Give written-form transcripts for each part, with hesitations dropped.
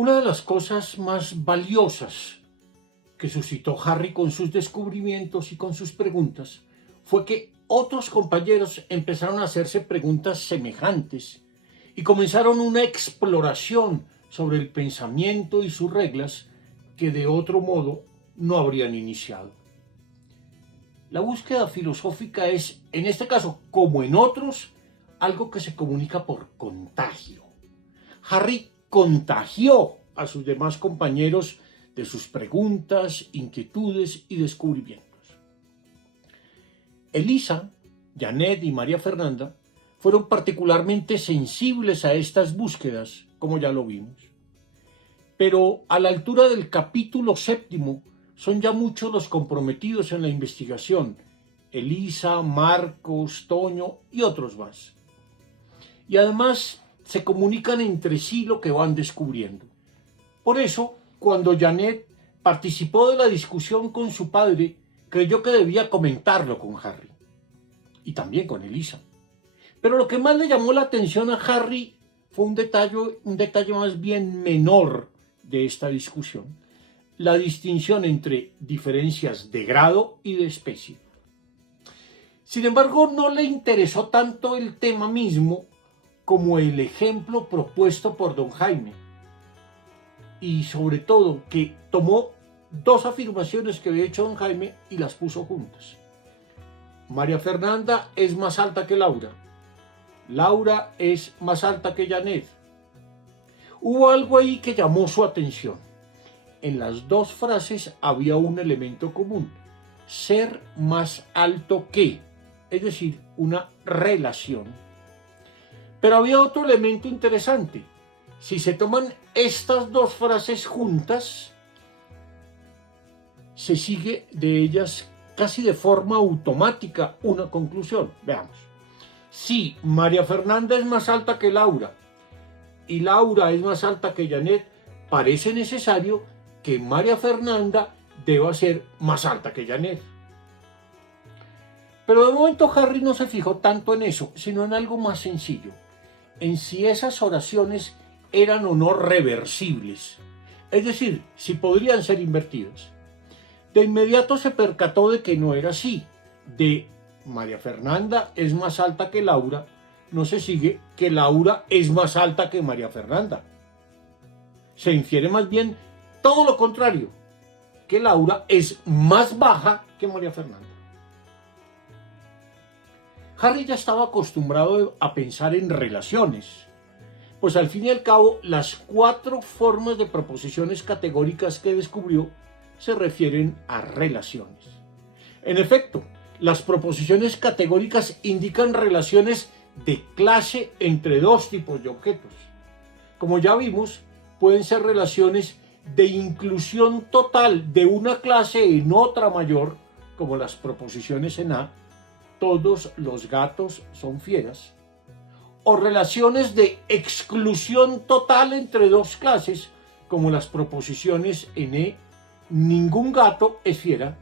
Una de las cosas más valiosas que suscitó Harry con sus descubrimientos y con sus preguntas fue que otros compañeros empezaron a hacerse preguntas semejantes y comenzaron una exploración sobre el pensamiento y sus reglas que de otro modo no habrían iniciado. La búsqueda filosófica es, en este caso, como en otros, algo que se comunica por contagio. Harry contagió a sus demás compañeros de sus preguntas, inquietudes y descubrimientos. Elisa, Janet y María Fernanda fueron particularmente sensibles a estas búsquedas, como ya lo vimos. Pero a la altura del capítulo 7 son ya muchos los comprometidos en la investigación: Elisa, Marcos, Toño y otros más. Y además se comunican entre sí lo que van descubriendo. Por eso, cuando Janet participó de la discusión con su padre, creyó que debía comentarlo con Harry. Y también con Elisa. Pero lo que más le llamó la atención a Harry fue un detalle más bien menor de esta discusión: la distinción entre diferencias de grado y de especie. Sin embargo, no le interesó tanto el tema mismo como el ejemplo propuesto por don Jaime. Y sobre todo, que tomó dos afirmaciones que había hecho don Jaime y las puso juntas. María Fernanda es más alta que Laura. Laura es más alta que Janet. Hubo algo ahí que llamó su atención. En las dos frases había un elemento común: ser más alto que, es decir, una relación. Pero había otro elemento interesante. Si se toman estas dos frases juntas, se sigue de ellas casi de forma automática una conclusión. Veamos. Si María Fernanda es más alta que Laura y Laura es más alta que Janet, parece necesario que María Fernanda deba ser más alta que Janet. Pero de momento Harry no se fijó tanto en eso, sino en algo más sencillo: en si esas oraciones eran o no reversibles, es decir, si podrían ser invertidas. De inmediato se percató de que no era así. De María Fernanda es más alta que Laura no se sigue que Laura es más alta que María Fernanda. Se infiere más bien todo lo contrario, que Laura es más baja que María Fernanda. Harry ya estaba acostumbrado a pensar en relaciones, pues al fin y al cabo las 4 formas de proposiciones categóricas que descubrió se refieren a relaciones. En efecto, las proposiciones categóricas indican relaciones de clase entre dos tipos de objetos. Como ya vimos, pueden ser relaciones de inclusión total de una clase en otra mayor, como las proposiciones en A: todos los gatos son fieras, o relaciones de exclusión total entre dos clases, como las proposiciones en E: ningún gato es fiera.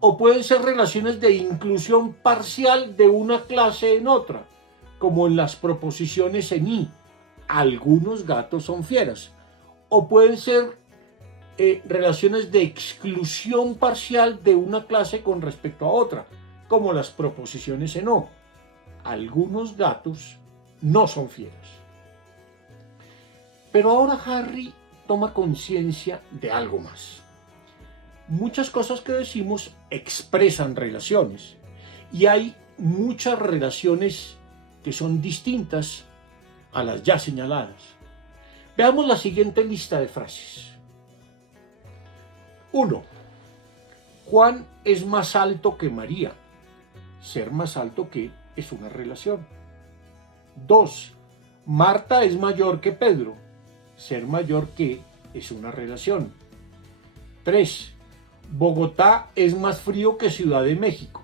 O pueden ser relaciones de inclusión parcial de una clase en otra, como en las proposiciones en I: algunos gatos son fieras. O pueden ser relaciones de exclusión parcial de una clase con respecto a otra, como las proposiciones en O: algunos gatos no son fieras. Pero ahora Harry toma conciencia de algo más. Muchas cosas que decimos expresan relaciones, y hay muchas relaciones que son distintas a las ya señaladas. Veamos la siguiente lista de frases. 1. Juan es más alto que María. Ser más alto que es una relación. 2. Marta es mayor que Pedro. Ser mayor que es una relación. 3. Bogotá es más frío que Ciudad de México.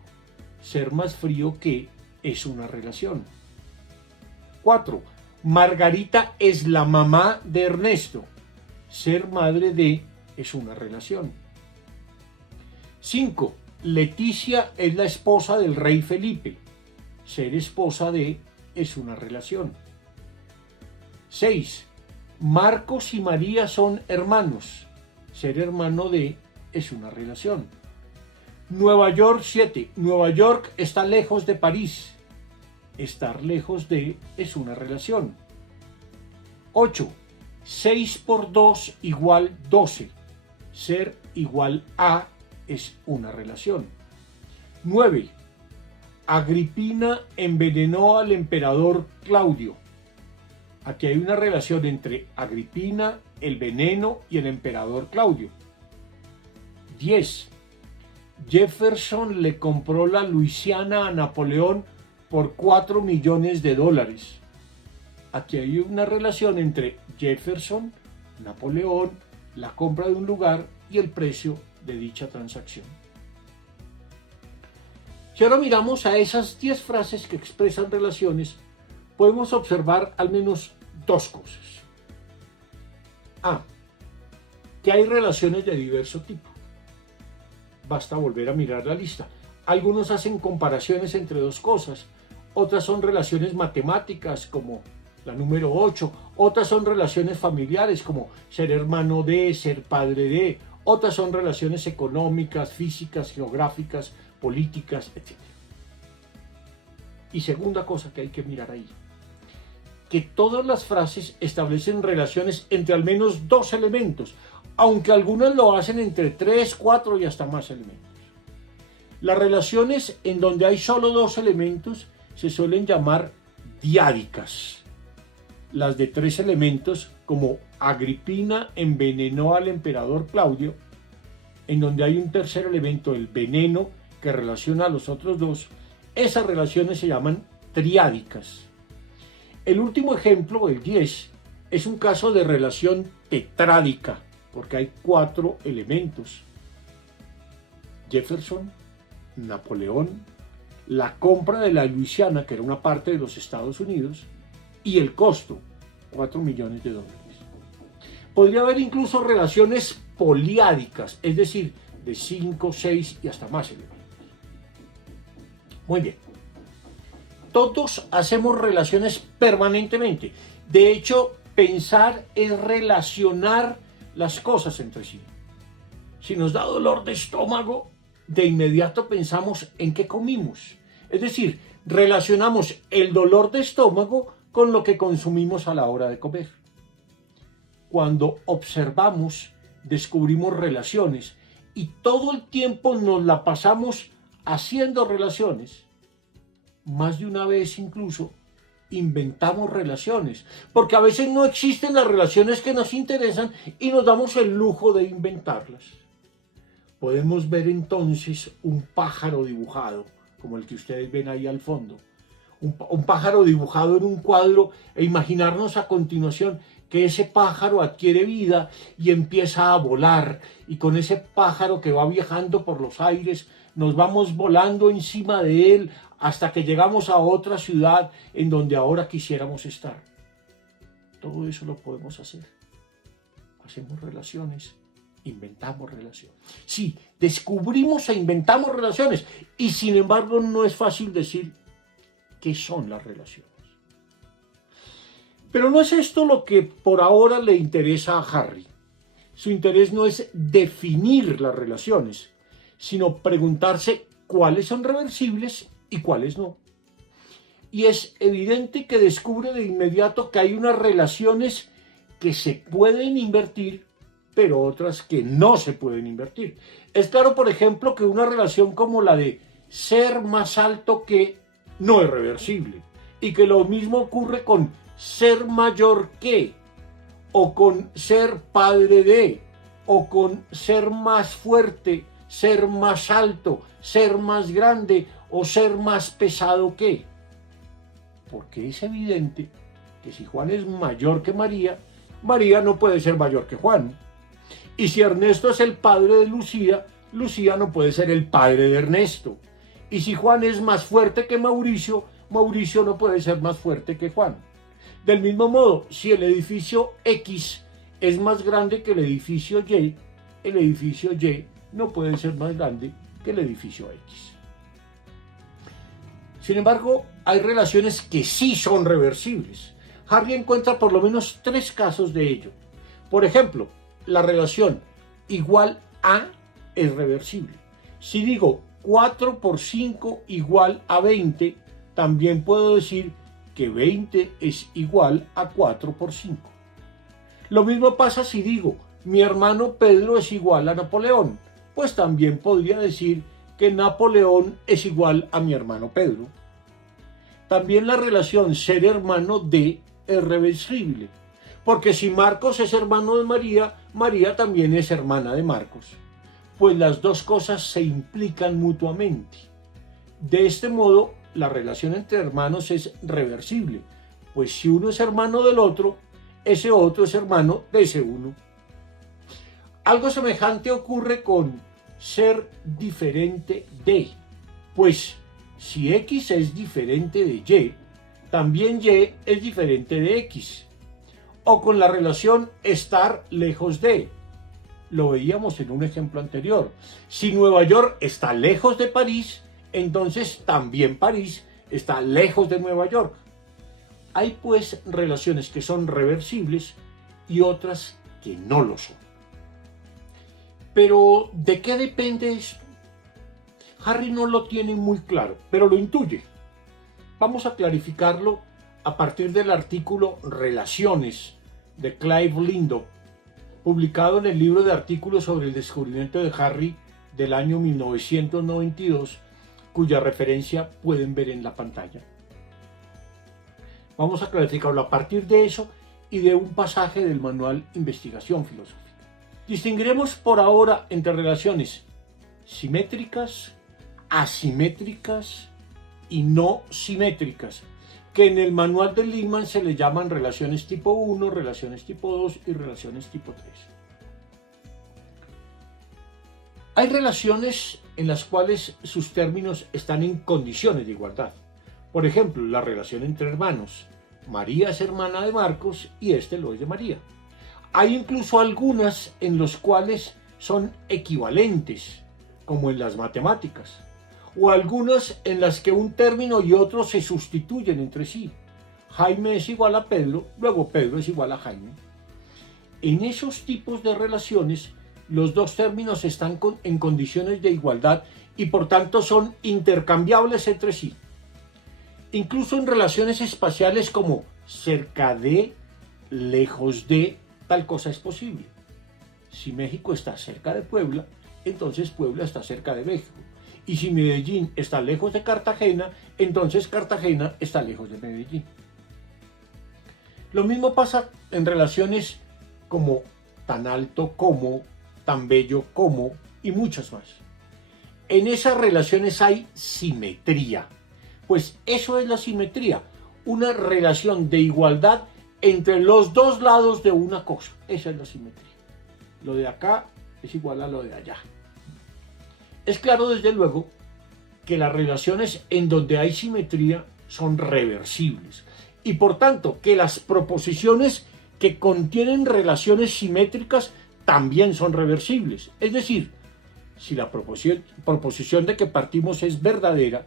Ser más frío que es una relación. 4. Margarita es la mamá de Ernesto. Ser madre de es una relación. 5. Leticia es la esposa del rey Felipe. Ser esposa de es una relación. 6. Marcos y María son hermanos. Ser hermano de es una relación. Nueva York 7. Nueva York está lejos de París. Estar lejos de es una relación. 8. 6 por 2 igual 12. Ser igual a es una relación. 9. Agripina envenenó al emperador Claudio. Aquí hay una relación entre Agripina, el veneno y el emperador Claudio. 10. Jefferson le compró la Luisiana a Napoleón por $4 millones. Aquí hay una relación entre Jefferson, Napoleón, la compra de un lugar y el precio de dicha transacción. Si ahora miramos a esas 10 frases que expresan relaciones, podemos observar al menos dos cosas. A. Que hay relaciones de diverso tipo. Basta volver a mirar la lista. Algunos hacen comparaciones entre dos cosas, otras son relaciones matemáticas como la número 8, otras son relaciones familiares como ser hermano de, ser padre de, otras son relaciones económicas, físicas, geográficas, políticas, etc. Y segunda cosa que hay que mirar ahí, que todas las frases establecen relaciones entre al menos dos elementos, aunque algunas lo hacen entre 3, 4 y hasta más elementos. Las relaciones en donde hay solo dos elementos se suelen llamar diádicas. Las de 3 elementos, como Agripina envenenó al emperador Claudio, en donde hay un tercer elemento, el veneno, que relaciona a los otros dos, esas relaciones se llaman triádicas. El último ejemplo, el 10, es un caso de relación tetrádica, porque hay 4 elementos. Jefferson, Napoleón, la compra de la Luisiana, que era una parte de los Estados Unidos, y el costo, $4 millones. Podría haber incluso relaciones poliádicas, es decir, de 5, 6 y hasta más elementos. Muy bien. Todos hacemos relaciones permanentemente. De hecho, pensar es relacionar las cosas entre sí. Si nos da dolor de estómago, de inmediato pensamos en qué comimos. Es decir, relacionamos el dolor de estómago con lo que consumimos a la hora de comer. Cuando observamos, descubrimos relaciones y todo el tiempo nos la pasamos haciendo relaciones. Más de una vez incluso inventamos relaciones, porque a veces no existen las relaciones que nos interesan y nos damos el lujo de inventarlas. Podemos ver entonces un pájaro dibujado, como el que ustedes ven ahí al fondo. Un pájaro dibujado en un cuadro e imaginarnos a continuación que ese pájaro adquiere vida y empieza a volar, y con ese pájaro que va viajando por los aires nos vamos volando encima de él hasta que llegamos a otra ciudad en donde ahora quisiéramos estar. Todo eso lo podemos hacer. Hacemos relaciones, inventamos relaciones. Sí, descubrimos e inventamos relaciones, y sin embargo no es fácil decir qué son las relaciones. Pero no es esto lo que por ahora le interesa a Harry. Su interés no es definir las relaciones, sino preguntarse cuáles son reversibles y cuáles no. Y es evidente que descubre de inmediato que hay unas relaciones que se pueden invertir, pero otras que no se pueden invertir. Es claro, por ejemplo, que una relación como la de ser más alto que no es reversible, y que lo mismo ocurre con ser mayor que, o con ser padre de, o con ser más fuerte, ser más alto, ser más grande o ser más pesado que. Porque es evidente que si Juan es mayor que María, María no puede ser mayor que Juan. Y si Ernesto es el padre de Lucía, Lucía no puede ser el padre de Ernesto. Y si Juan es más fuerte que Mauricio, Mauricio no puede ser más fuerte que Juan. Del mismo modo, si el edificio X es más grande que el edificio Y, el edificio Y no puede ser más grande que el edificio X. Sin embargo, hay relaciones que sí son reversibles. Harry encuentra por lo menos 3 casos de ello. Por ejemplo, la relación igual a es reversible. Si digo 4 por 5 igual a 20, también puedo decir que 20 es igual a 4 por 5. Lo mismo pasa si digo, mi hermano Pedro es igual a Napoleón, pues también podría decir que Napoleón es igual a mi hermano Pedro. También la relación ser hermano de es reversible, porque si Marcos es hermano de María, María también es hermana de Marcos, pues las dos cosas se implican mutuamente. De este modo, la relación entre hermanos es reversible, pues si uno es hermano del otro, ese otro es hermano de ese uno. Algo semejante ocurre con ser diferente de, pues si X es diferente de Y, también Y es diferente de X. O con la relación estar lejos de. Lo veíamos en un ejemplo anterior. Si Nueva York está lejos de París, entonces también París está lejos de Nueva York. Hay pues relaciones que son reversibles y otras que no lo son. Pero, ¿de qué depende esto? Harry no lo tiene muy claro, pero lo intuye. Vamos a clarificarlo a partir del artículo Relaciones de Clive Lindo, publicado en el libro de artículos sobre el descubrimiento de Harry del año 1992, cuya referencia pueden ver en la pantalla. Vamos a clarificarlo a partir de eso y de un pasaje del manual Investigación Filosófica. Distinguiremos por ahora entre relaciones simétricas, asimétricas y no simétricas, que en el manual de Lehrman se le llaman relaciones tipo 1, relaciones tipo 2 y relaciones tipo 3. Hay relaciones en las cuales sus términos están en condiciones de igualdad. Por ejemplo, la relación entre hermanos. María es hermana de Marcos y este lo es de María. Hay incluso algunas en las cuales son equivalentes, como en las matemáticas, o algunas en las que un término y otro se sustituyen entre sí. Jaime es igual a Pedro, luego Pedro es igual a Jaime. En esos tipos de relaciones, los dos términos están en condiciones de igualdad y por tanto son intercambiables entre sí. Incluso en relaciones espaciales como cerca de, lejos de, tal cosa es posible. Si México está cerca de Puebla, entonces Puebla está cerca de México. Y si Medellín está lejos de Cartagena, entonces Cartagena está lejos de Medellín. Lo mismo pasa en relaciones como tan alto como, tan bello como y muchas más. En esas relaciones hay simetría. Pues eso es la simetría, una relación de igualdad entre los dos lados de una cosa. Esa es la simetría. Lo de acá es igual a lo de allá. Es claro, desde luego, que las relaciones en donde hay simetría son reversibles. Y por tanto, que las proposiciones que contienen relaciones simétricas también son reversibles. Es decir, si la proposición de que partimos es verdadera,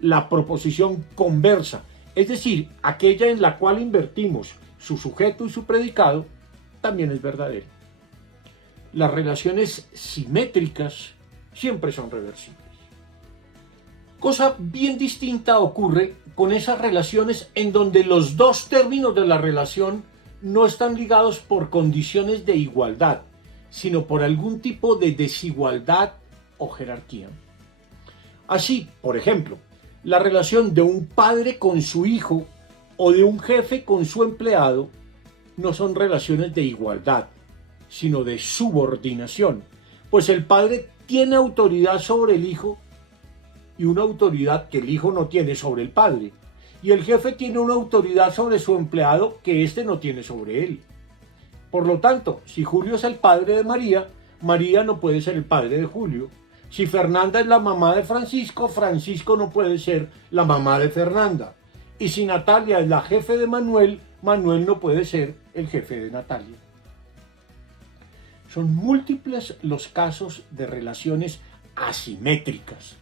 la proposición conversa, es decir, aquella en la cual invertimos su sujeto y su predicado, también es verdadera. Las relaciones simétricas siempre son reversibles. Cosa bien distinta ocurre con esas relaciones en donde los dos términos de la relación no están ligados por condiciones de igualdad, sino por algún tipo de desigualdad o jerarquía. Así, por ejemplo, la relación de un padre con su hijo o de un jefe con su empleado no son relaciones de igualdad, sino de subordinación, pues el padre tiene autoridad sobre el hijo y una autoridad que el hijo no tiene sobre el padre, y el jefe tiene una autoridad sobre su empleado que éste no tiene sobre él. Por lo tanto, si Julio es el padre de María, María no puede ser el padre de Julio. Si Fernanda es la mamá de Francisco, Francisco no puede ser la mamá de Fernanda. Y si Natalia es la jefe de Manuel, Manuel no puede ser el jefe de Natalia. Son múltiples los casos de relaciones asimétricas.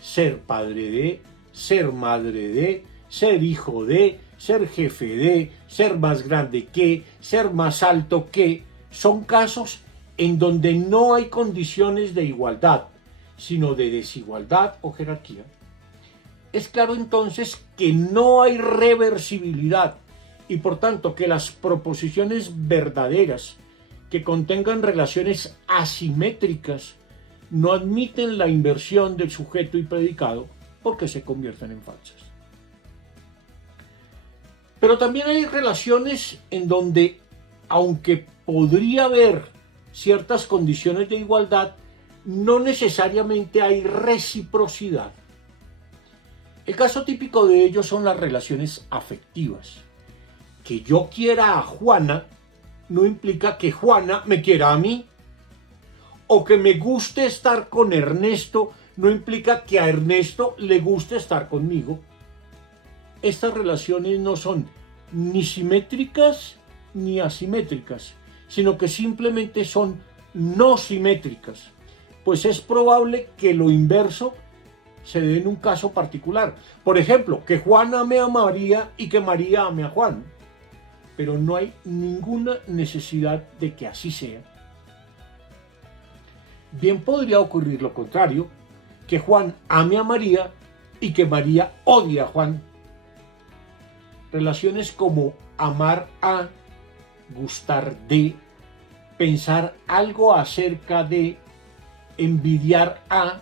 Ser padre de, ser madre de, ser hijo de, ser jefe de, ser más grande que, ser más alto que, son casos en donde no hay condiciones de igualdad, sino de desigualdad o jerarquía. Es claro entonces que no hay reversibilidad y por tanto que las proposiciones verdaderas que contengan relaciones asimétricas no admiten la inversión del sujeto y predicado porque se convierten en falsas. Pero también hay relaciones en donde, aunque podría haber ciertas condiciones de igualdad, no necesariamente hay reciprocidad. El caso típico de ello son las relaciones afectivas. Que yo quiera a Juana no implica que Juana me quiera a mí. O que me guste estar con Ernesto no implica que a Ernesto le guste estar conmigo. Estas relaciones no son ni simétricas ni asimétricas, sino que simplemente son no simétricas, pues es probable que lo inverso se dé en un caso particular. Por ejemplo, que Juan ame a María y que María ame a Juan, pero no hay ninguna necesidad de que así sea. Bien podría ocurrir lo contrario, que Juan ame a María y que María odie a Juan. Relaciones como amar a, gustar de, pensar algo acerca de, envidiar a,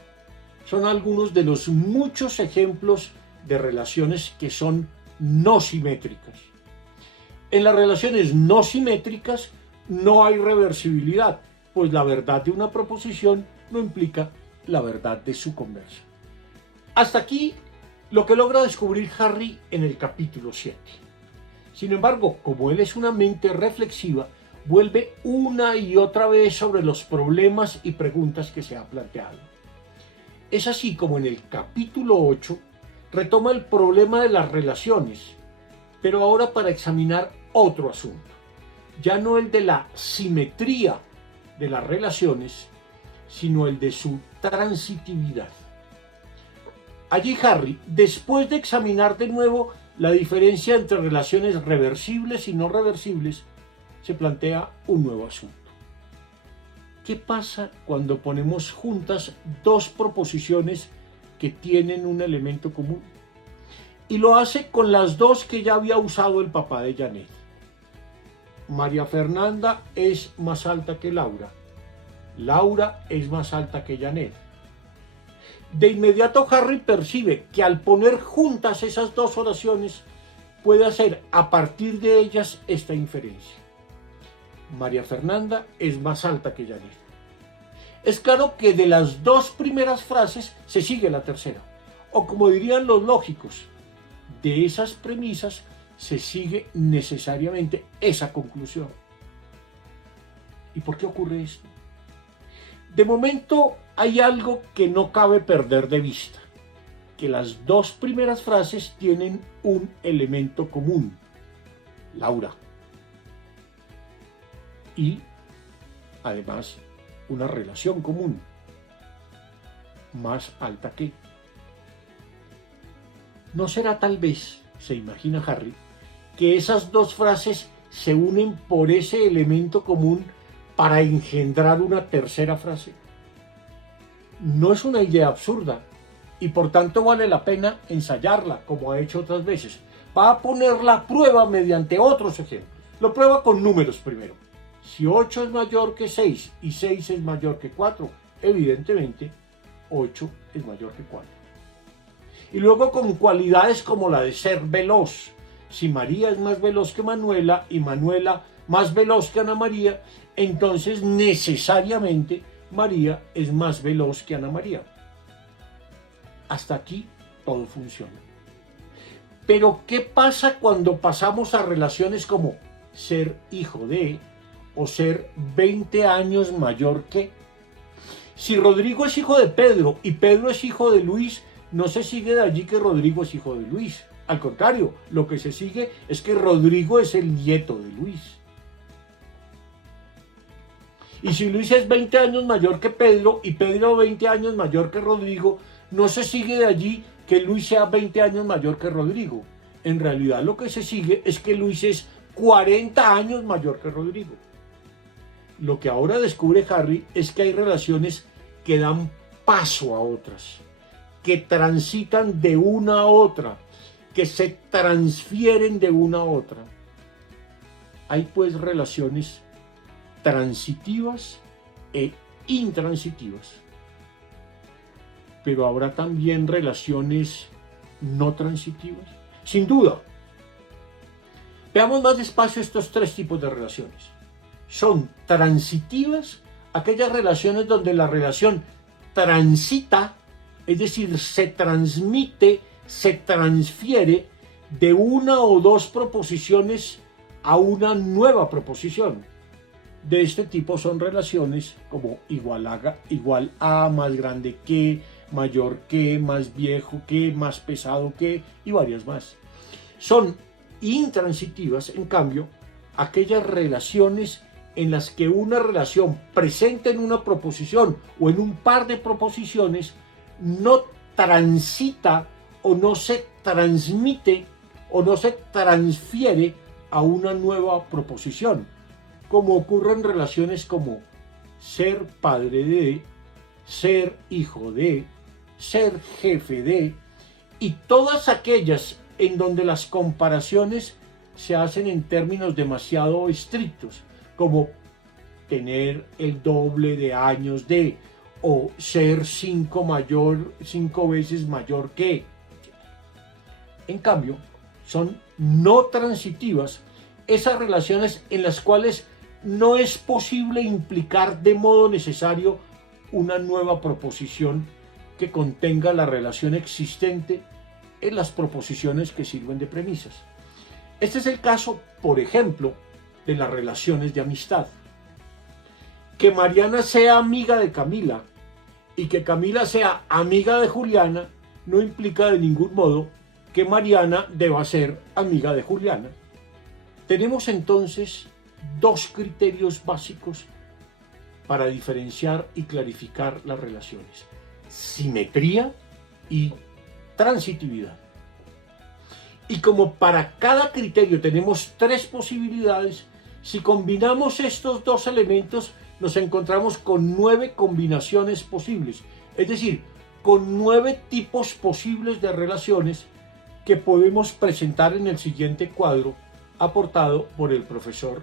son algunos de los muchos ejemplos de relaciones que son no simétricas. En las relaciones no simétricas no hay reversibilidad, pues la verdad de una proposición no implica la verdad de su conversa. Hasta aquí lo que logra descubrir Harry en el capítulo 7. Sin embargo, como él es una mente reflexiva, vuelve una y otra vez sobre los problemas y preguntas que se ha planteado. Es así como en el capítulo 8 retoma el problema de las relaciones, pero ahora para examinar otro asunto, ya no el de la simetría de las relaciones, sino el de su transitividad. Allí Harry, después de examinar de nuevo la diferencia entre relaciones reversibles y no reversibles, se plantea un nuevo asunto. ¿Qué pasa cuando ponemos juntas dos proposiciones que tienen un elemento común? Y lo hace con las dos que ya había usado el papá de Janet. María Fernanda es más alta que Laura. Laura es más alta que Janet. De inmediato Harry percibe que al poner juntas esas dos oraciones puede hacer a partir de ellas esta inferencia. María Fernanda es más alta que Janet. Es claro que de las dos primeras frases se sigue la tercera, o como dirían los lógicos, de esas premisas se sigue necesariamente esa conclusión. ¿Y por qué ocurre esto? De momento hay algo que no cabe perder de vista, que las dos primeras frases tienen un elemento común, Laura, y además una relación común, más alta que. ¿No será tal vez, se imagina Harry, que esas dos frases se unen por ese elemento común para engendrar una tercera frase? No es una idea absurda y por tanto vale la pena ensayarla como ha hecho otras veces. Va a ponerla a prueba mediante otros ejemplos. Lo prueba con números primero. Si 8 es mayor que 6 y 6 es mayor que 4, evidentemente 8 es mayor que 4. Y luego con cualidades como la de ser veloz. Si María es más veloz que Manuela y Manuela más veloz que Ana María, entonces necesariamente María es más veloz que Ana María. Hasta aquí todo funciona. Pero ¿qué pasa cuando pasamos a relaciones como ser hijo de o ser 20 años mayor que? Si Rodrigo es hijo de Pedro y Pedro es hijo de Luis, no se sigue de allí que Rodrigo es hijo de Luis. Al contrario, lo que se sigue es que Rodrigo es el nieto de Luis. Y si Luis es 20 años mayor que Pedro y Pedro 20 años mayor que Rodrigo, no se sigue de allí que Luis sea 20 años mayor que Rodrigo. En realidad lo que se sigue es que Luis es 40 años mayor que Rodrigo. Lo que ahora descubre Harry es que hay relaciones que dan paso a otras, que transitan de una a otra, que se transfieren de una a otra. Hay pues relaciones transitivas e intransitivas, pero habrá también relaciones no transitivas, sin duda. Veamos más despacio estos tres tipos de relaciones. Son transitivas aquellas relaciones donde la relación transita, es decir, se transmite, se transfiere de una o dos proposiciones a una nueva proposición. De este tipo son relaciones como igual a, más grande que, mayor que, más viejo que, más pesado que y varias más. Son intransitivas, en cambio, aquellas relaciones en las que una relación presente en una proposición o en un par de proposiciones no transita o no se transmite o no se transfiere a una nueva proposición, como ocurre en relaciones como ser padre de, ser hijo de, ser jefe de, y todas aquellas en donde las comparaciones se hacen en términos demasiado estrictos, como tener el doble de años de, o ser 5 veces mayor que. En cambio, son no transitivas esas relaciones en las cuales no es posible implicar de modo necesario una nueva proposición que contenga la relación existente en las proposiciones que sirven de premisas. Este es el caso, por ejemplo, de las relaciones de amistad. Que Mariana sea amiga de Camila y que Camila sea amiga de Juliana no implica de ningún modo que Mariana deba ser amiga de Juliana. Tenemos entonces dos criterios básicos para diferenciar y clarificar las relaciones: simetría y transitividad. Y como para cada criterio tenemos tres posibilidades, si combinamos estos dos elementos nos encontramos con 9 combinaciones posibles, es decir, con 9 tipos posibles de relaciones que podemos presentar en el siguiente cuadro aportado por el profesor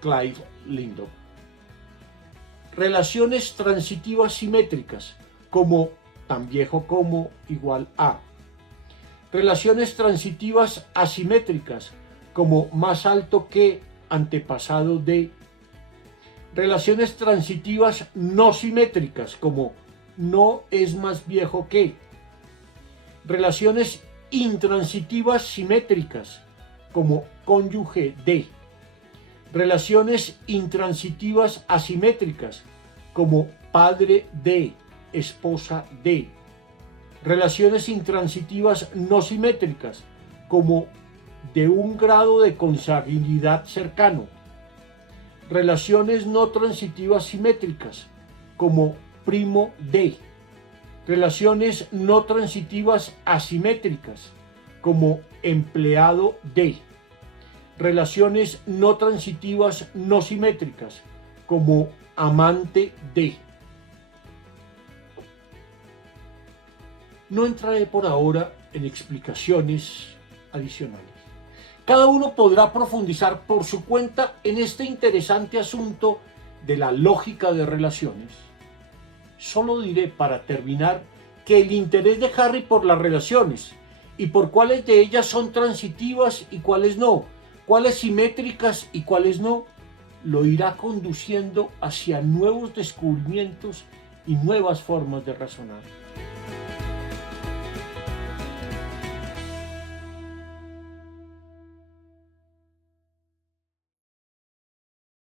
Clive Lindop. Relaciones transitivas simétricas, como tan viejo como igual a. Relaciones transitivas asimétricas, como más alto que, antepasado de. Relaciones transitivas no simétricas, como no es más viejo que. Relaciones intransitivas simétricas, como cónyuge de. Relaciones intransitivas asimétricas, como padre de, esposa de. Relaciones intransitivas no simétricas, como de un grado de consanguinidad cercano. Relaciones no transitivas simétricas, como primo de. Relaciones no transitivas asimétricas, como empleado de. Relaciones no transitivas no simétricas, como amante de. No entraré por ahora en explicaciones adicionales. Cada uno podrá profundizar por su cuenta en este interesante asunto de la lógica de relaciones. Solo diré para terminar que el interés de Harry por las relaciones y por cuáles de ellas son transitivas y cuáles no, cuáles simétricas y cuáles no, lo irá conduciendo hacia nuevos descubrimientos y nuevas formas de razonar.